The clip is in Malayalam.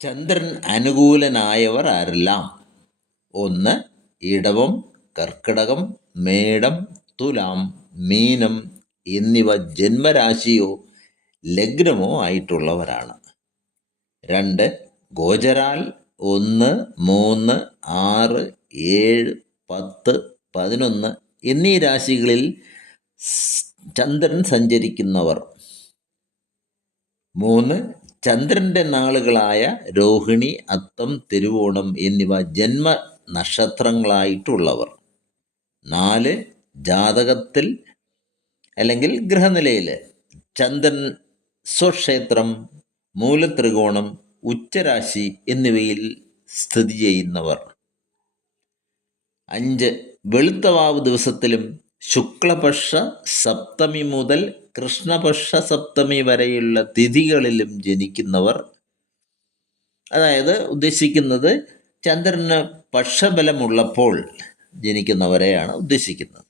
ചന്ദ്രൻ അനുകൂലനായവർ ആരെല്ലാം? ഒന്ന് ഇടവം കർക്കിടകം മേടം തുലാം മീനം എന്നിവ ജന്മരാശിയോ ലഗ്നമോ ആയിട്ടുള്ളവരാണ്. രണ്ട് ഗോചരാൽ ഒന്ന് മൂന്ന് ആറ് ഏഴ് പത്ത് പതിനൊന്ന് എന്നീ രാശികളിൽ ചന്ദ്രൻ സഞ്ചരിക്കുന്നവർ. മൂന്ന് ചന്ദ്രന്റെ നാളുകളായ രോഹിണി അത്തം തിരുവോണം എന്നിവ ജന്മ നക്ഷത്രങ്ങളായിട്ടുള്ളവർ നാല് ജാതകത്തിൽ അല്ലെങ്കിൽ ഗ്രഹനിലയിൽ ചന്ദ്രൻ സ്വക്ഷേത്രം മൂലത്രികോണം ഉച്ചരാശി എന്നിവയിൽ സ്ഥിതി ചെയ്യുന്നവർ. അഞ്ച് വെളുത്തവാവ് ദിവസത്തിലും ശുക്ലപക്ഷ സപ്തമി മുതൽ കൃഷ്ണപക്ഷ സപ്തമി വരെയുള്ള തിഥികളിലും ജനിക്കുന്നവർ. അതായത് ഉദ്ദേശിക്കുന്നത് ചന്ദ്രന് പക്ഷബലമുള്ളപ്പോൾ ജനിക്കുന്നവരെയാണ് ഉദ്ദേശിക്കുന്നത്.